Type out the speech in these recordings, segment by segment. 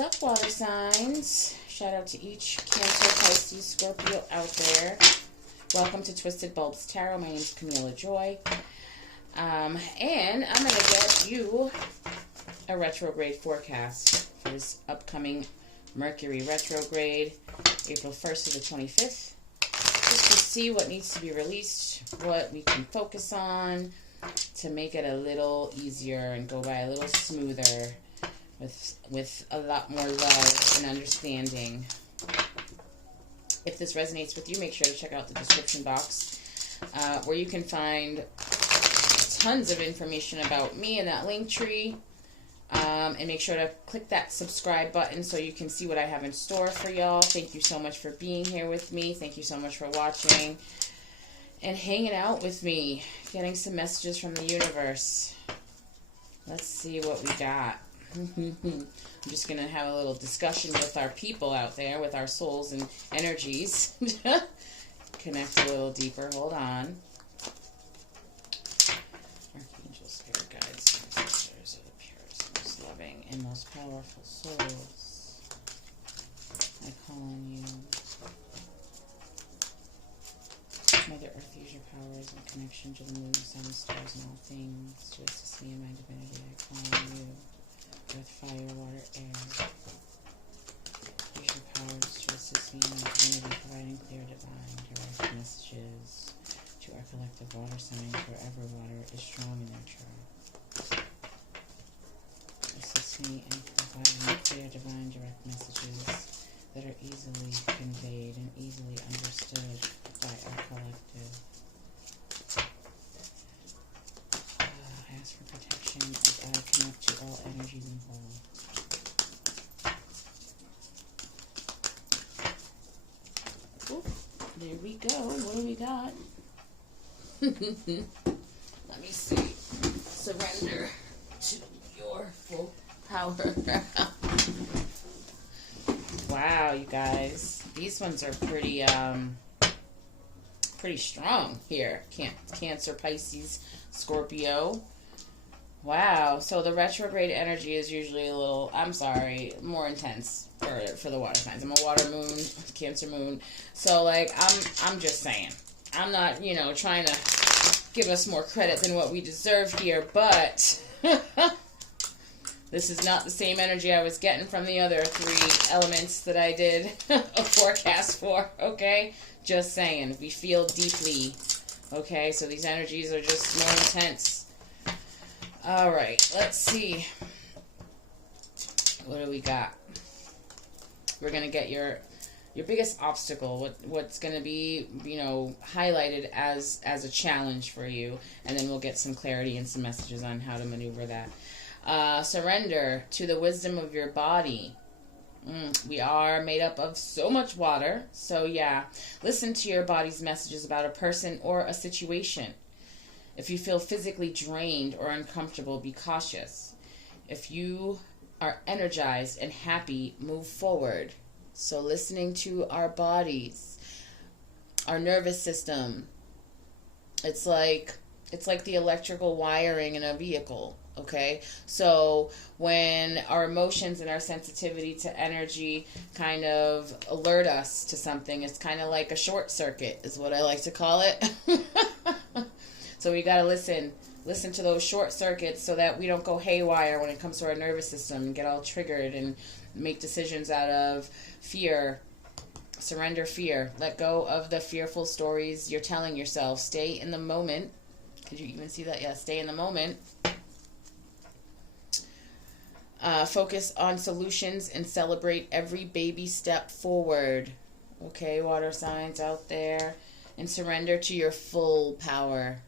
up, water signs? Shout out to each Cancer, Pisces, Scorpio out there. Welcome to Twisted Bulbs Tarot. My name is Camila Joy. And I'm going to get you a retrograde forecast for this upcoming Mercury retrograde, April 1st to the 25th. Just to see what needs to be released, what we can focus on to make it a little easier and go by a little smoother with a lot more love and understanding. If this resonates with you, make sure to check out the description box where you can find tons of information about me in that link tree. And make sure to click that subscribe button so you can see what I have in store for y'all. Thank you so much for being here with me. Thank you so much for watching and hanging out with me, getting some messages from the universe. Let's see what we got. I'm just going to have a little discussion with our people out there, with our souls and energies. Connect a little deeper. Hold on. Archangels, spirit guides, messengers of the purest, most loving, and most powerful souls, I call on you. Mother Earth, use your powers in connection to the moon, sun, stars, and all things to assist me in my divinity. I call on you. Earth, fire, water, air. Use your powers to assist me in my divinity, providing clear, divine, direct messages to our collective water signs wherever water is strong in their chart. Assist me in providing clear, divine, direct messages that are easily conveyed and easily understood by our collective. I ask for protection as I connect to all energies involved. Oop, there we go. What do we got? Let me see. Surrender to your full power. Wow, you guys. These ones are pretty strong here. Cancer, Pisces, Scorpio. Wow. So the retrograde energy is usually a little, more intense for the water signs. I'm a water moon, Cancer moon. So like I'm just saying. I'm not, trying to give us more credit than what we deserve here, but this is not the same energy I was getting from the other three elements that I did a forecast for, okay? Just saying. We feel deeply, okay? So these energies are just more intense. All right, let's see. What do we got? We're going to get your biggest obstacle, what's going to be, highlighted as a challenge for you, and then we'll get some clarity and some messages on how to maneuver that. Surrender to the wisdom of your body. We are made up of so much water, so yeah, listen to your body's messages about a person or a situation. If you feel physically drained or uncomfortable, be cautious. If you are energized and happy, move forward. So listening to our bodies, our nervous system, it's like the electrical wiring in a vehicle, okay? So when our emotions and our sensitivity to energy kind of alert us to something, it's kind of like a short circuit is what I like to call it. So we got to listen to those short circuits so that we don't go haywire when it comes to our nervous system and get all triggered and make decisions out of fear. Surrender fear. Let go of the fearful stories you're telling yourself. Stay in the moment. Could you even see that? Yeah, stay in the moment. Focus on solutions and celebrate every baby step forward. Okay, water signs out there. And surrender to your full power.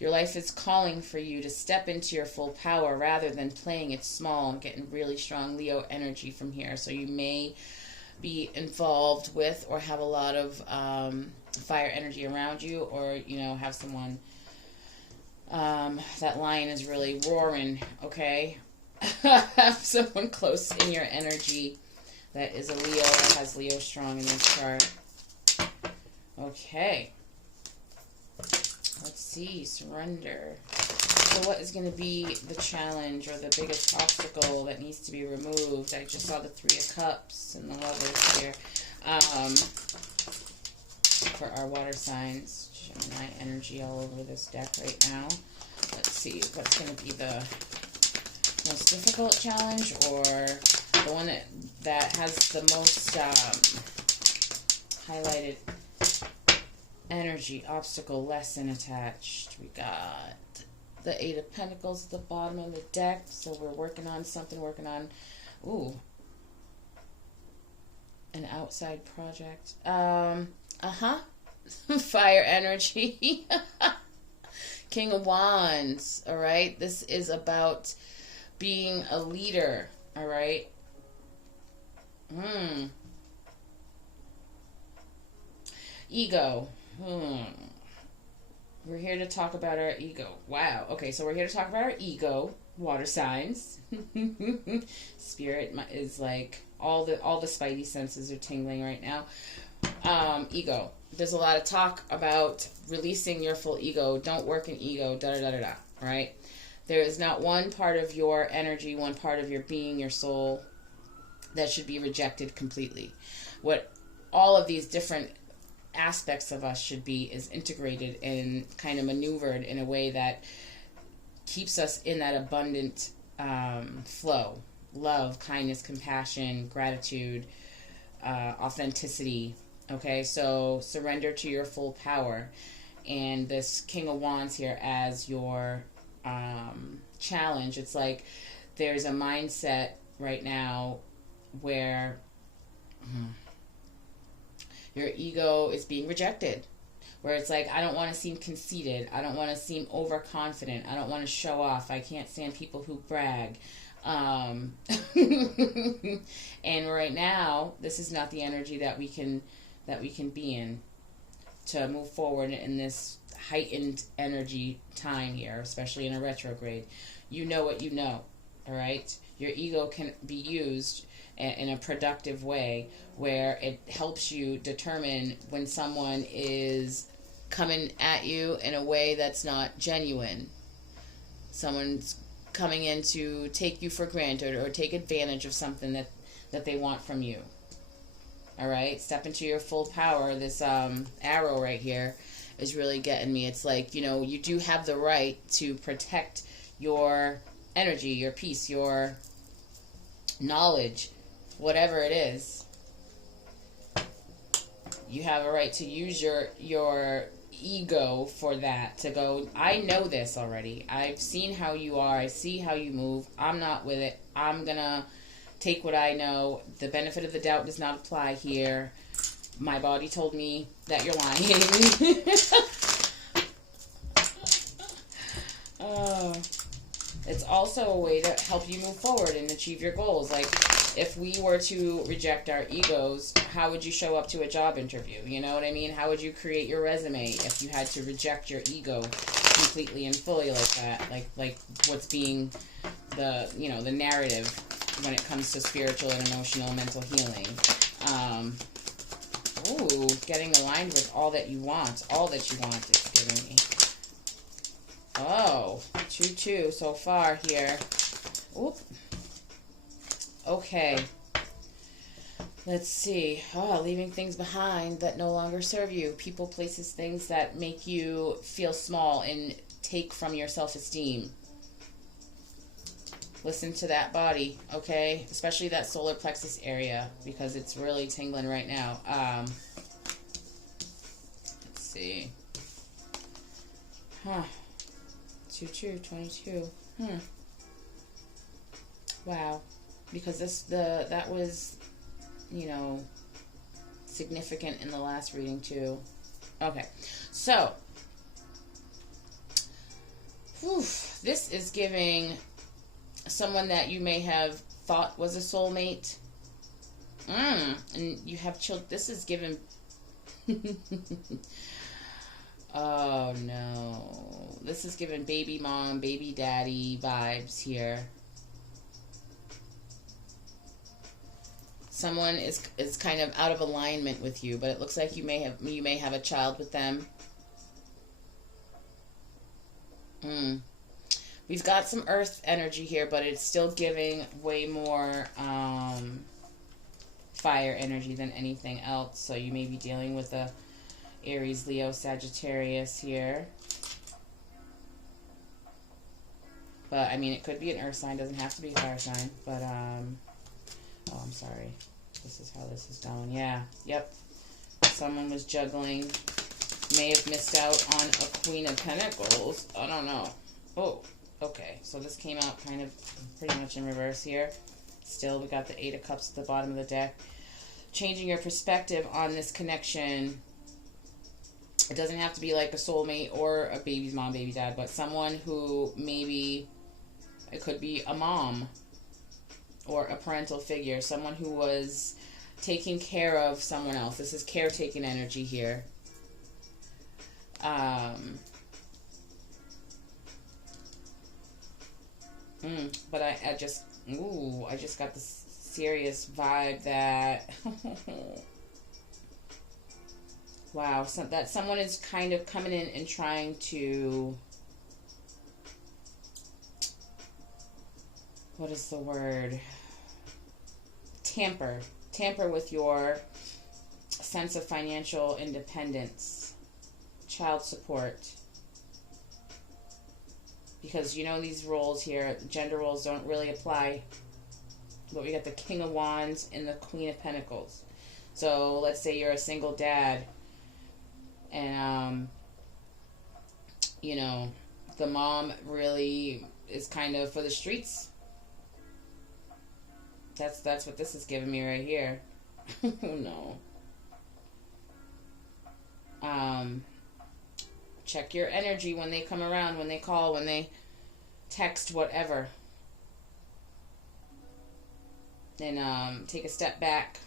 Your life is calling for you to step into your full power rather than playing it small. I'm getting really strong Leo energy from here. So you may be involved with or have a lot of fire energy around you, or, have someone, that lion is really roaring, okay? Have someone close in your energy that is a Leo or has Leo strong in this chart. Okay. Let's see. Surrender. So what is going to be the challenge or the biggest obstacle that needs to be removed? I just saw the Three of Cups and the Lovers here. For our water signs. Gemini energy all over this deck right now. Let's see what's going to be the most difficult challenge, or the one that has the most highlighted energy, obstacle, lesson attached. We got the Eight of Pentacles at the bottom of the deck, so we're working on something, ooh, an outside project. Fire energy. King of Wands, all right? This is about being a leader, all right? Ego. We're here to talk about our ego. Wow. Okay, so we're here to talk about our ego, water signs. Spirit is like all the spidey senses are tingling right now. Ego. There's a lot of talk about releasing your full ego. Don't work in ego, da-da-da-da-da, right? There is not one part of your energy, one part of your being, your soul, that should be rejected completely. What all of these different aspects of us should be is integrated and kind of maneuvered in a way that keeps us in that abundant flow. Love, kindness, compassion, gratitude, authenticity. Okay, so surrender to your full power. And this King of Wands here as your challenge, it's like there's a mindset right now where your ego is being rejected. Where it's like, I don't want to seem conceited. I don't want to seem overconfident. I don't want to show off. I can't stand people who brag. And right now, this is not the energy that we can be in to move forward in this heightened energy time here, especially in a retrograde. You know what you know, all right? Your ego can be used in a productive way where it helps you determine when someone is coming at you in a way that's not genuine. Someone's coming in to take you for granted or take advantage of something that they want from you. All right, step into your full power. This arrow right here is really getting me. It's like, you do have the right to protect your energy, your peace, your knowledge, whatever it is. You have a right to use your ego for that, to go, I know this already. I've seen how you are. I see how you move. I'm not with it. I'm going to take what I know. The benefit of the doubt does not apply here. My body told me that you're lying. It's also a way to help you move forward and achieve your goals. Like, if we were to reject our egos, how would you show up to a job interview? You know what I mean? How would you create your resume if you had to reject your ego completely and fully like that? Like what's being the narrative when it comes to spiritual and emotional mental healing. Getting aligned with all that you want. All that you want is giving me. Oh, 2-2 so far here. Oop. Okay. Let's see. Leaving things behind that no longer serve you. People, places, things that make you feel small and take from your self-esteem. Listen to that body, okay? Especially that solar plexus area, because it's really tingling right now. Let's see. 2-2, 22. Wow. Because that was, significant in the last reading too. Okay. So, this is giving someone that you may have thought was a soulmate. And you have children. This is given... Oh, no. This is giving baby mom, baby daddy vibes here. Someone is kind of out of alignment with you, but it looks like you may have a child with them. We've got some earth energy here, but it's still giving way more fire energy than anything else. So you may be dealing with a Aries, Leo, Sagittarius here. But, I mean, it could be an earth sign. Doesn't have to be a fire sign. But, oh, I'm sorry. This is how this is going. Yeah. Yep. Someone was juggling. May have missed out on a Queen of Pentacles. I don't know. Oh, okay. So this came out kind of pretty much in reverse here. Still, we got the Eight of Cups at the bottom of the deck. Changing your perspective on this connection. It doesn't have to be like a soulmate or a baby's mom, baby dad, but someone who maybe, it could be a mom or a parental figure, someone who was taking care of someone else. This is caretaking energy here. But I just got this serious vibe that wow, that someone is kind of coming in and trying to, what is the word? Tamper with your sense of financial independence, child support. Because, you know, these roles here, gender roles don't really apply. But we got the King of Wands and the Queen of Pentacles. So, let's say you're a single dad. And, you know, the mom really is kind of for the streets. That's what this is giving me right here. No. Check your energy when they come around, when they call, when they text, whatever. And take a step back.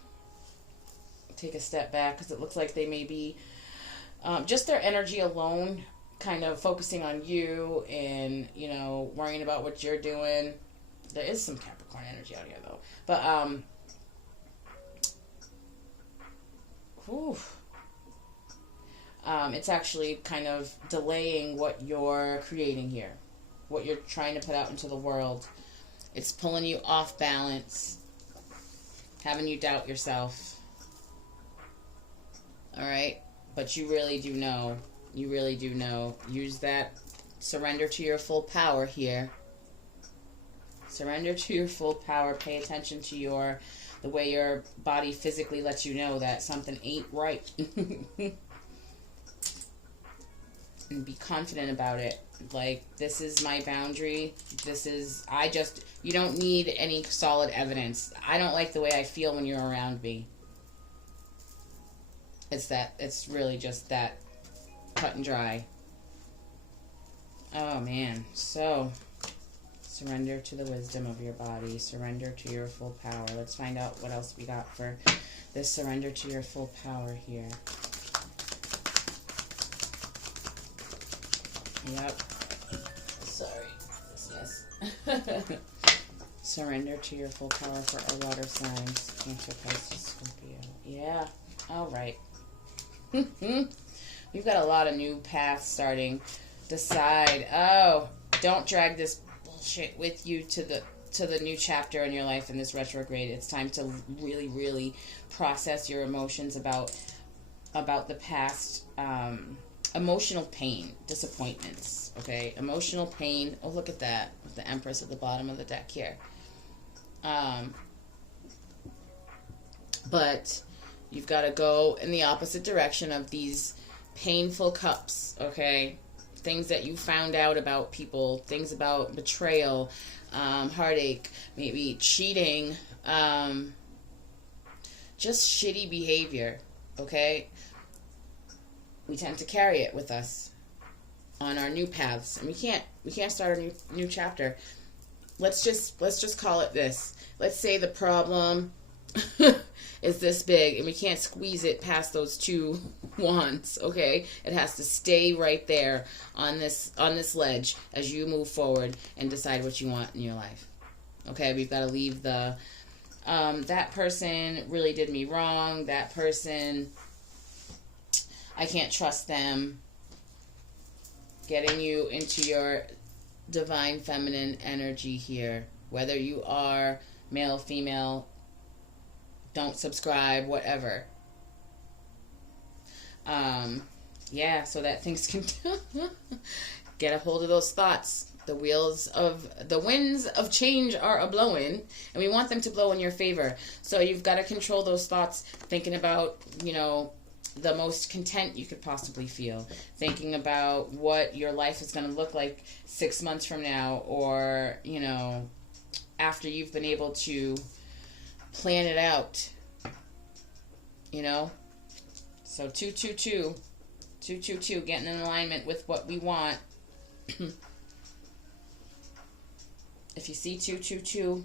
Take a step back, because it looks like they may be just their energy alone, kind of focusing on you and, you know, worrying about what you're doing. There is some Capricorn energy out here, though. But, whew. It's actually kind of delaying what you're creating here, what you're trying to put out into the world. It's pulling you off balance, having you doubt yourself. All right? But you really do know. You really do know. Use that. Surrender to your full power here. Surrender to your full power. Pay attention to the way your body physically lets you know that something ain't right. And be confident about it. Like, this is my boundary. You don't need any solid evidence. I don't like the way I feel when you're around me. It's really just that cut and dry. Oh, man. So, surrender to the wisdom of your body. Surrender to your full power. Let's find out what else we got for this surrender to your full power here. Yep. Sorry. Yes. Surrender to your full power for our water signs. Cancer, Pisces, Scorpio. Yeah. All right. We've got a lot of new paths starting. Decide. Oh, don't drag this bullshit with you to the new chapter in your life in this retrograde. It's time to really, really process your emotions about the past. Emotional pain, disappointments, okay? Emotional pain. Oh, look at that. With the Empress at the bottom of the deck here. But you've got to go in the opposite direction of these painful cups, okay? Things that you found out about people, things about betrayal, heartache, maybe cheating, just shitty behavior, okay? We tend to carry it with us on our new paths, and we can't start a new chapter. Let's just call it this. Let's say the problem is this big, and we can't squeeze it past those two wands. Okay, it has to stay right there on this ledge as you move forward and decide what you want in your life. Okay, we've got to leave the that person really did me wrong. That person, I can't trust them. Getting you into your divine feminine energy here. Whether you are male, female, don't subscribe, whatever. Yeah, so that things can get a hold of those thoughts. The winds of change are a blowing, and we want them to blow in your favor. So you've got to control those thoughts, thinking about, the most content you could possibly feel, thinking about what your life is going to look like 6 months from now, or, after you've been able to plan it out, So 222, getting in alignment with what we want. If you see 222,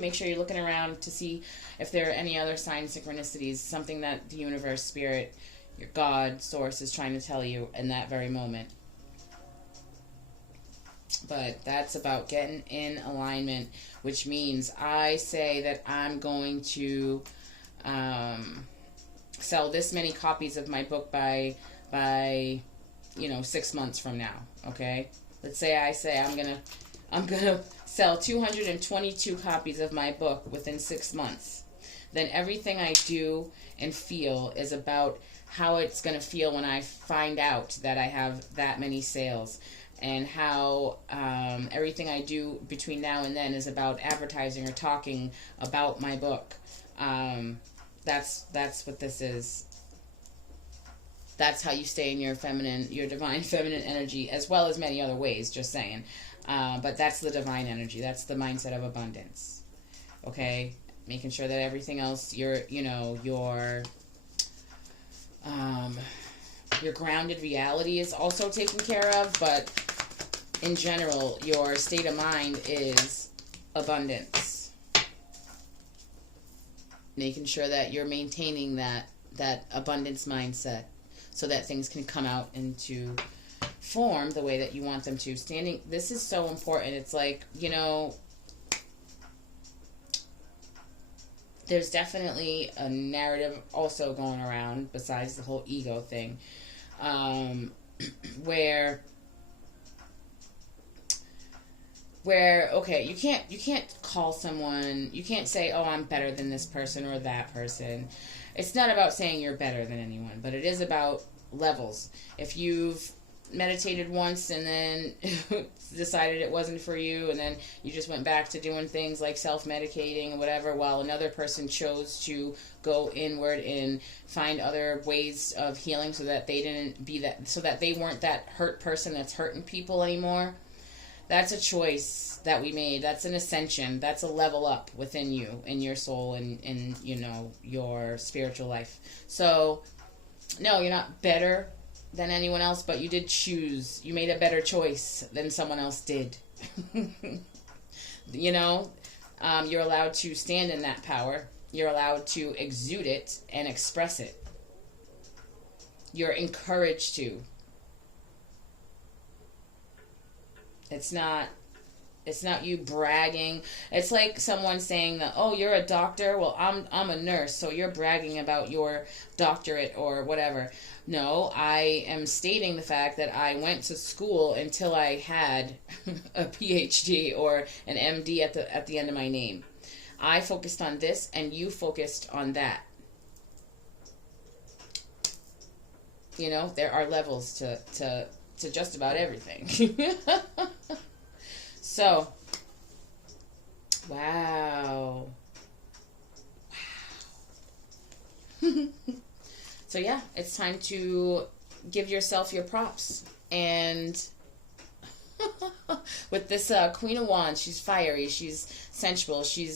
make sure you're looking around to see if there are any other sign synchronicities, something that the universe, spirit, your God, source is trying to tell you in that very moment. But that's about getting in alignment, which means I say that I'm going to sell this many copies of my book by 6 months from now. Okay, let's say I'm gonna sell 222 copies of my book within 6 months. Then everything I do and feel is about how it's gonna feel when I find out that I have that many sales, and how everything I do between now and then is about advertising or talking about my book. That's what this is. That's how you stay in your divine feminine energy, as well as many other ways, just saying. But that's the divine energy. That's the mindset of abundance. Okay? Making sure that everything else, your grounded reality is also taken care of, but in general, your state of mind is abundance. Making sure that you're maintaining that abundance mindset, so that things can come out into form the way that you want them to. This is so important. It's like, there's definitely a narrative also going around besides the whole ego thing, where okay, you can't call someone, you can't say, oh, I'm better than this person or that person. It's not about saying you're better than anyone, but it is about levels. If you've meditated once and then decided it wasn't for you, and then you just went back to doing things like self-medicating or whatever, while another person chose to go inward and find other ways of healing, so that they weren't that hurt person that's hurting people anymore. That's a choice that we made. That's an ascension. That's a level up within you, in your soul, and in your spiritual life. So, no, you're not better than anyone else, but you did choose. You made a better choice than someone else did. You're allowed to stand in that power. You're allowed to exude it and express it. You're encouraged to. It's not you bragging. It's like someone saying that, oh, you're a doctor. Well, I'm a nurse, so you're bragging about your doctorate or whatever. No, I am stating the fact that I went to school until I had a PhD or an MD at the end of my name. I focused on this, and you focused on that. There are levels to just about everything. So, wow. So yeah, it's time to give yourself your props. And with this Queen of Wands, she's fiery, she's sensual, she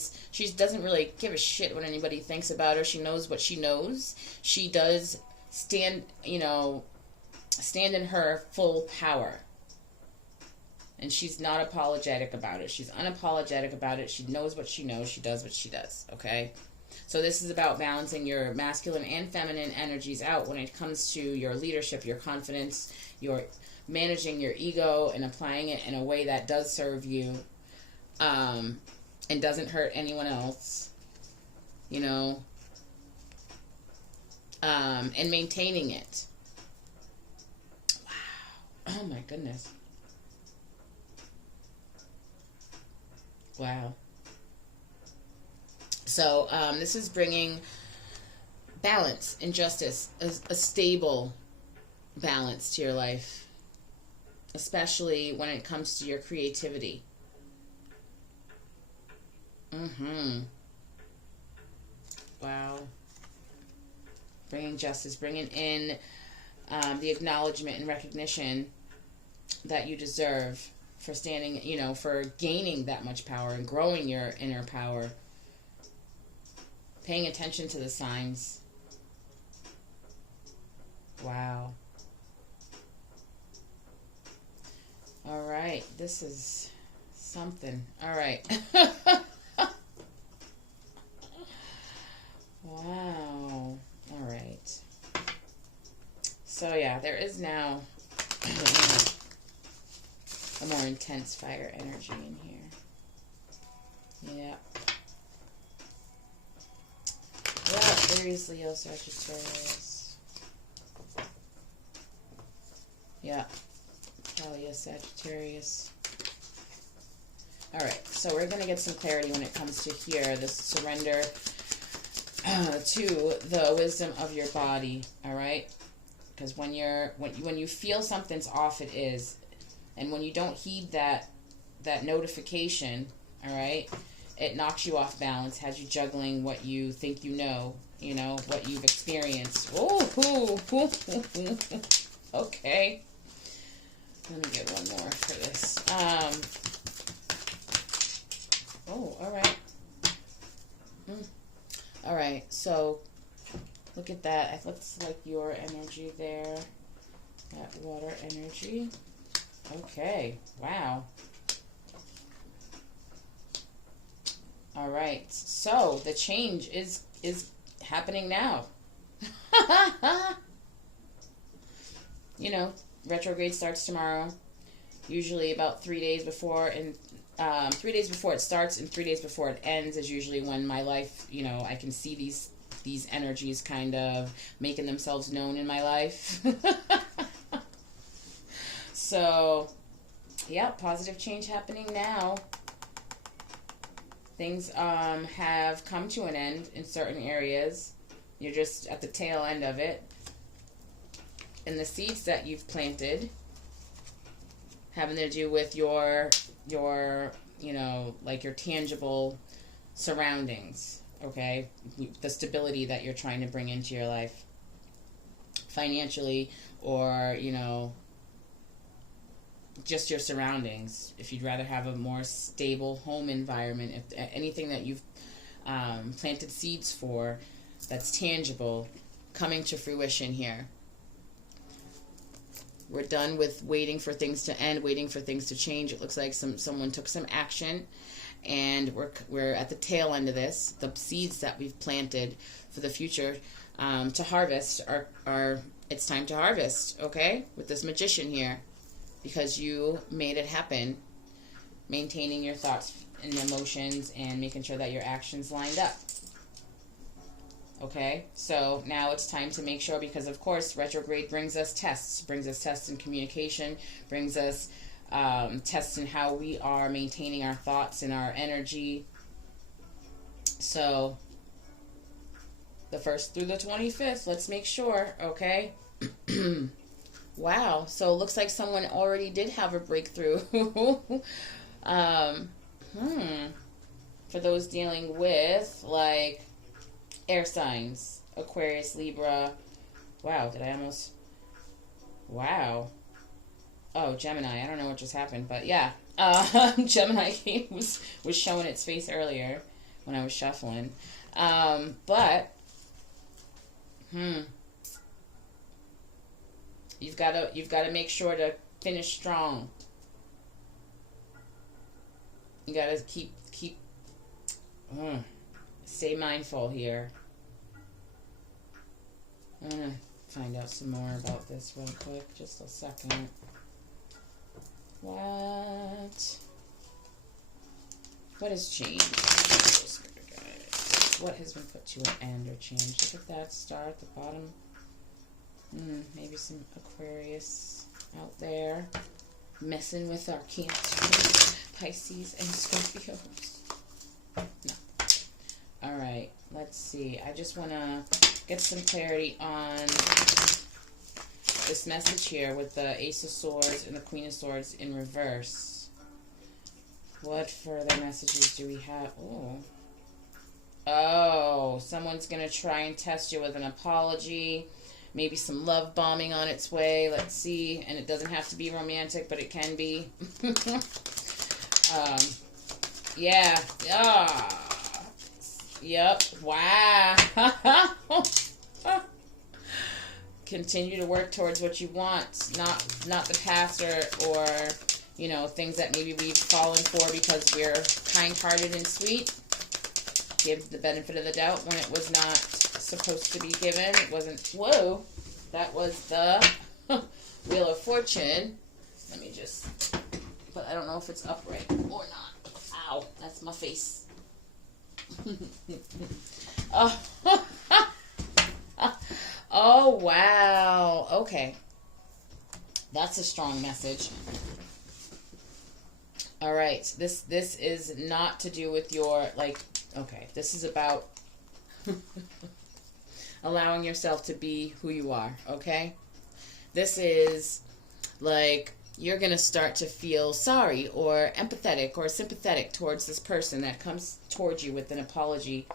doesn't really give a shit what anybody thinks about her. She knows what she knows. She does stand in her full power. And she's not apologetic about it. She's unapologetic about it. She knows what she knows. She does what she does. Okay? So this is about balancing your masculine and feminine energies out when it comes to your leadership, your confidence, your managing your ego and applying it in a way that does serve you, and doesn't hurt anyone else. And maintaining it. Wow. Oh my goodness. Wow. So this is bringing balance and justice, a stable balance to your life, especially when it comes to your creativity. Wow. Bringing justice, bringing in the acknowledgement and recognition that you deserve for standing, for gaining that much power and growing your inner power. Paying attention to the signs. Wow. All right. This is something. All right. Wow. All right. So yeah, there is now a more intense fire energy in here. Yeah. Yeah, Aries, Leo, Sagittarius. Yeah. Talia, Sagittarius. Alright, so we're going to get some clarity when it comes to here, this surrender to the wisdom of your body, alright? Because when you feel something's off, it is. And when you don't heed that notification, alright, it knocks you off balance, has you juggling what you think you know, what you've experienced. Oh, okay. Let me get one more for this. All right. All right, so look at that. It looks like your energy there. That water energy. Okay, wow. All right, so the change is happening now. Retrograde starts tomorrow, usually about 3 days before, and 3 days before it starts and 3 days before it ends is usually when my life, I can see these energies kind of making themselves known in my life. So, yeah, positive change happening now. Things have come to an end in certain areas. You're just at the tail end of it. And the seeds that you've planted having to do with your like your tangible surroundings, okay? The stability that you're trying to bring into your life financially, or, just your surroundings. If you'd rather have a more stable home environment, if anything that you've planted seeds for that's tangible, coming to fruition here. We're done with waiting for things to end, waiting for things to change. It looks like someone took some action, and we're at the tail end of this. The seeds that we've planted for the future to harvest are it's time to harvest, okay? With this magician here, because you made it happen, maintaining your thoughts and emotions and making sure that your actions lined up. Okay, so now it's time to make sure, because of course retrograde brings us tests in communication, brings us tests in how we are maintaining our thoughts and our energy. So the 1st through the 25th, let's make sure, okay? Wow, so it looks like someone already did have a breakthrough. For those dealing with like air signs, Aquarius, Libra. Wow, wow. Oh, Gemini. I don't know what just happened, but yeah. Gemini was showing its face earlier when I was shuffling. But you've got to make sure to finish strong. You got to keep stay mindful here. I'm going to find out some more about this real quick. Just a second. What has changed? What has been put to an end or changed? Look at that star at the bottom. Maybe some Aquarius out there messing with our Cancer, Pisces and Scorpios. No. All right, let's see. I just want to get some clarity on this message here with the Ace of Swords and the Queen of Swords in reverse. What further messages do we have? Oh, someone's going to try and test you with an apology. Maybe some love bombing on its way. Let's see. And it doesn't have to be romantic, but it can be. Yeah. Yep. Wow. Continue to work towards what you want. Not the past or you know, things that maybe we've fallen for because we're kind-hearted and sweet. Give the benefit of the doubt when it was not supposed to be given. It wasn't. Whoa, that was the Wheel of Fortune. Let me just, but I don't know if it's upright or not. Ow, that's my face. Oh wow. Okay, that's a strong message. All right, this is not to do with your, like, okay, this is about allowing yourself to be who you are, okay? This is like you're going to start to feel sorry or empathetic or sympathetic towards this person that comes towards you with an apology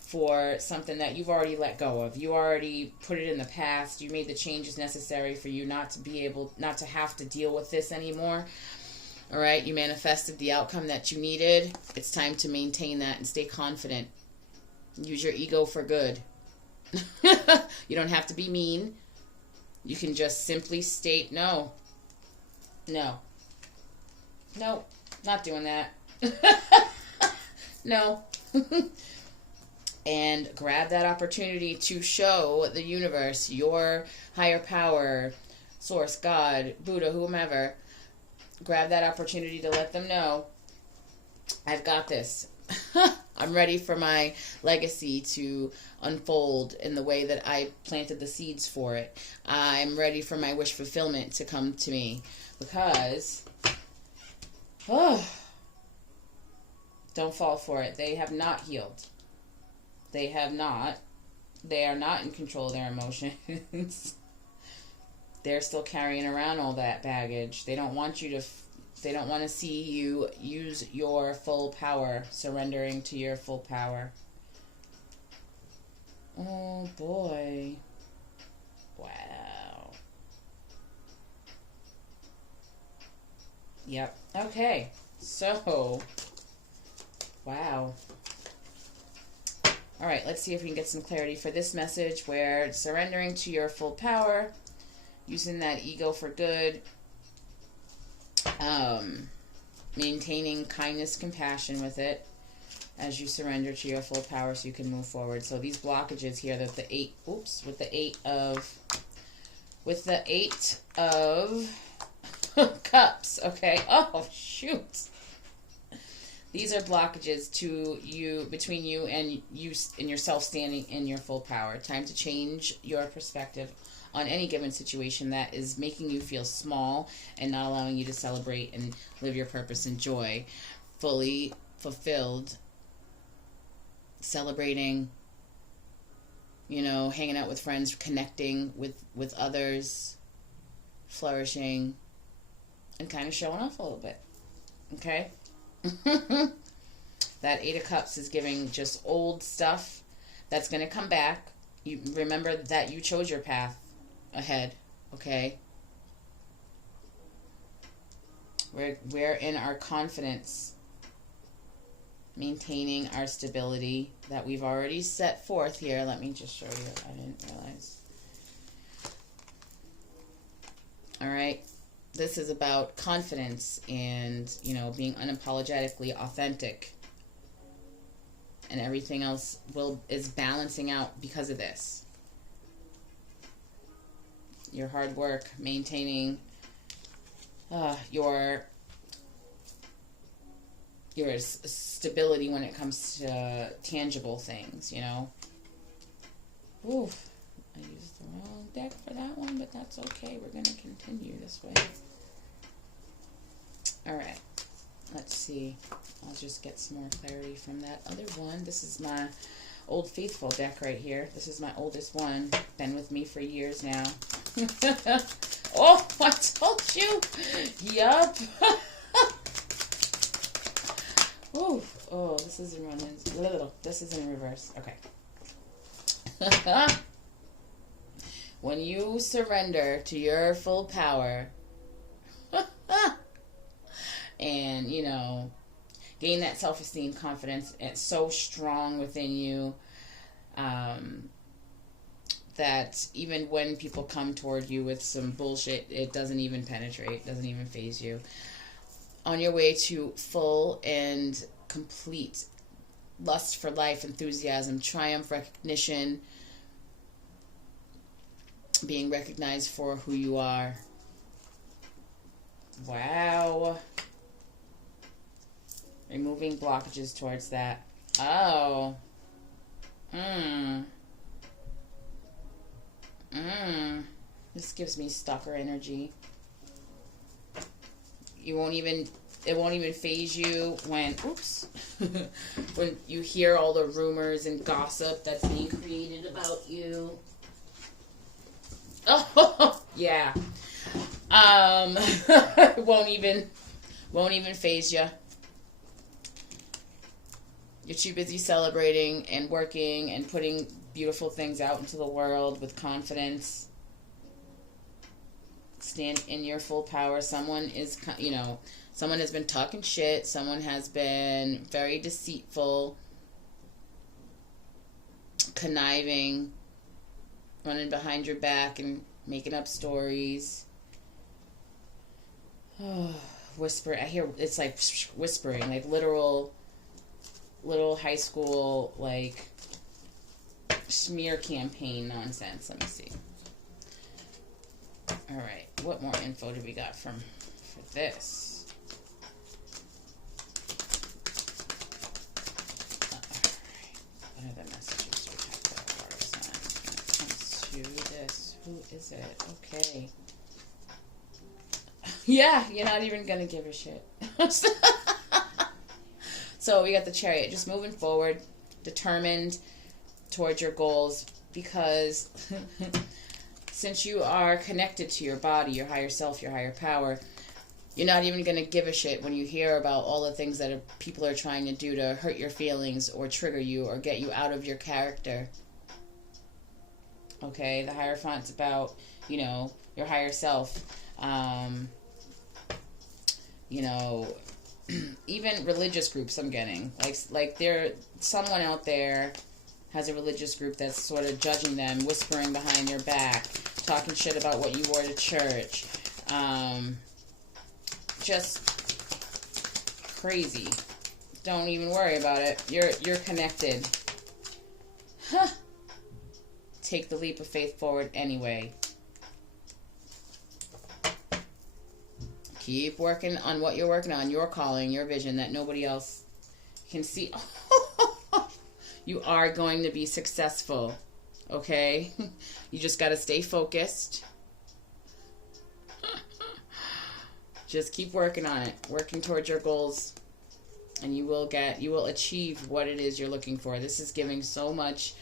for something that you've already let go of. You already put it in the past. You made the changes necessary for you not to have to deal with this anymore. All right, you manifested the outcome that you needed. It's time to maintain that and stay confident. Use your ego for good. You don't have to be mean. You can just simply state no. No. No, not doing that. No. And grab that opportunity to show the universe, your higher power, source, God, Buddha, whomever. Grab that opportunity to let them know, I've got this. I'm ready for my legacy to unfold in the way that I planted the seeds for it. I'm ready for my wish fulfillment to come to me. Because, don't fall for it. They have not healed. They are not in control of their emotions. They're still carrying around all that baggage. They don't want you to, they don't want to see you use your full power, surrendering to your full power. Oh boy. Wow. Yep. Okay. So, wow. All right, let's see if we can get some clarity for this message where surrendering to your full power, using that ego for good, maintaining kindness, compassion with it as you surrender to your full power so you can move forward. So these blockages here, that the eight, with the eight of cups, okay? Oh, shoot. These are blockages to you, between you and yourself standing in your full power. Time to change your perspective on any given situation that is making you feel small and not allowing you to celebrate and live your purpose and joy fully fulfilled. Celebrating, you know, hanging out with friends, connecting with others, flourishing, and kind of showing off a little bit. Okay? That Eight of Cups is giving just old stuff that's going to come back. You remember that you chose your path ahead, okay? We're in our confidence, maintaining our stability that we've already set forth here. Let me just show you. I didn't realize. All right. This is about confidence and, you know, being unapologetically authentic. And everything else is balancing out because of this. Your hard work, maintaining your stability when it comes to tangible things, you know. Oof. I used the wrong deck for that one, but that's okay. We're going to continue this way. All right. Let's see. I'll just get some more clarity from that other one. This is my Old Faithful deck right here. This is my oldest one. Been with me for years now. Oh, I told you. Yup. Ooh. Oh, this is in reverse. Okay. When you surrender to your full power and, you know, gain that self-esteem, confidence, it's so strong within you that even when people come toward you with some bullshit, it doesn't even penetrate, doesn't even faze you. On your way to full and complete lust for life, enthusiasm, triumph, recognition, being recognized for who you are. Wow. Removing blockages towards that. Oh. This gives me stalker energy. It won't even faze you when, when you hear all the rumors and gossip that's being created about you. Oh, yeah. Won't even faze you. You're too busy celebrating and working and putting beautiful things out into the world with confidence. Stand in your full power. Someone has been talking shit. Someone has been very deceitful, conniving, running behind your back and making up stories. Oh, whisper. I hear it's like whispering, like little high school, like, smear campaign nonsense. Let me see. All right, what more info do we got for this? All right, what are the messages we have for our water signs when it comes to this? Who is it? Okay. Yeah, you're not even gonna give a shit. So we got the Chariot, just moving forward, determined towards your goals, because since you are connected to your body, your higher self, your higher power, you're not even going to give a shit when you hear about all the things that people are trying to do to hurt your feelings or trigger you or get you out of your character. Okay, the Hierophant's about, your higher self. Even religious groups I'm getting. Like someone out there has a religious group that's sort of judging them, whispering behind their back, talking shit about what you wore to church. Just crazy. Don't even worry about it. You're connected. Huh. Take the leap of faith forward anyway. Keep working on what you're working on, your calling, your vision that nobody else can see. You are going to be successful, okay? You just got to stay focused. Just keep working on it, working towards your goals, and you will achieve what it is you're looking for. This is giving so much,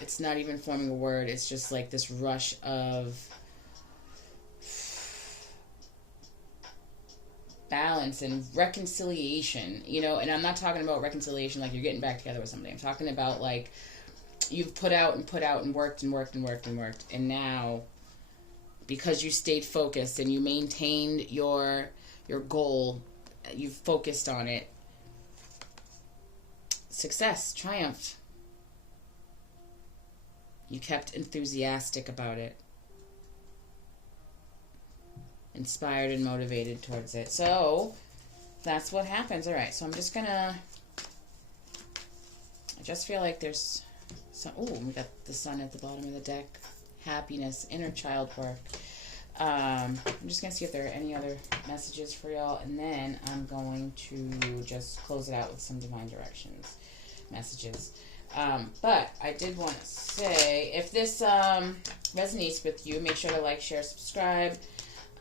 it's not even forming a word. It's just like this rush of balance and reconciliation, and I'm not talking about reconciliation like you're getting back together with somebody. I'm talking about like you've put out and worked, and now because you stayed focused and you maintained your goal, you've focused on it, success, triumph. You kept enthusiastic about it. Inspired and motivated towards it. So, that's what happens. Alright, so I'm just gonna... I just feel like there's some... Oh, we got the sun at the bottom of the deck. Happiness, inner child work. I'm just gonna see if there are any other messages for y'all, and then I'm going to just close it out with some divine directions messages. But I did want to say, if this resonates with you, make sure to like, share, subscribe.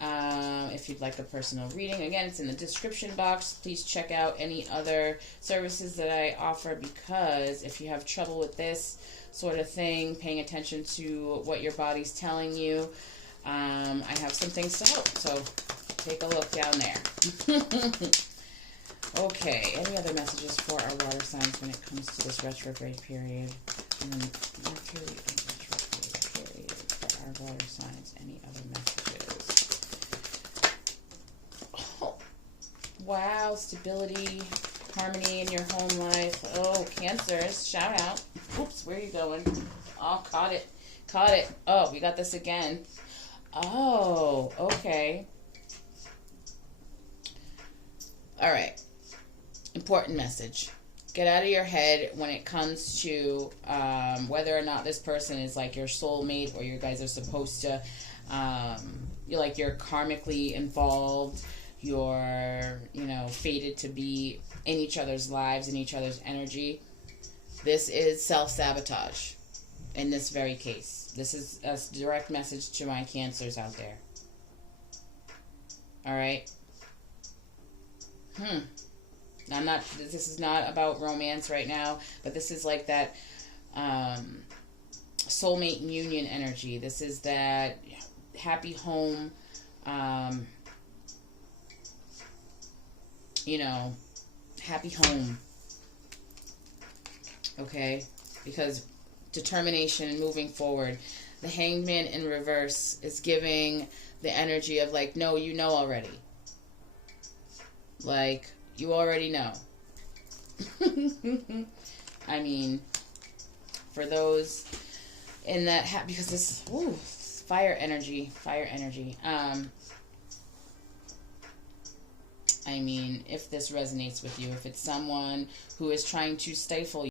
If you'd like a personal reading, again, it's in the description box. Please check out any other services that I offer, because if you have trouble with this sort of thing, paying attention to what your body's telling you, I have some things to help. So take a look down there. Okay, any other messages for our water signs when it comes to this retrograde period? And then Mercury and retrograde period for our water signs. Any other messages? Oh, wow, stability, harmony in your home life. Oh, Cancers, shout out. Oops, where are you going? Oh, caught it. Caught it. Oh, we got this again. Oh, okay. All right. Important message. Get out of your head when it comes to whether or not this person is like your soulmate, or you guys are supposed to, you're karmically involved, you're, fated to be in each other's lives, in each other's energy. This is self-sabotage in this very case. This is a direct message to my Cancers out there. All right? This is not about romance right now, but this is like that soulmate union energy. This is that happy home, happy home. Okay? Because determination and moving forward. The Hanged Man in reverse is giving the energy of like, no, you know already. Like, you already know. I mean, for those in that, because this, fire energy. I mean, if this resonates with you, if it's someone who is trying to stifle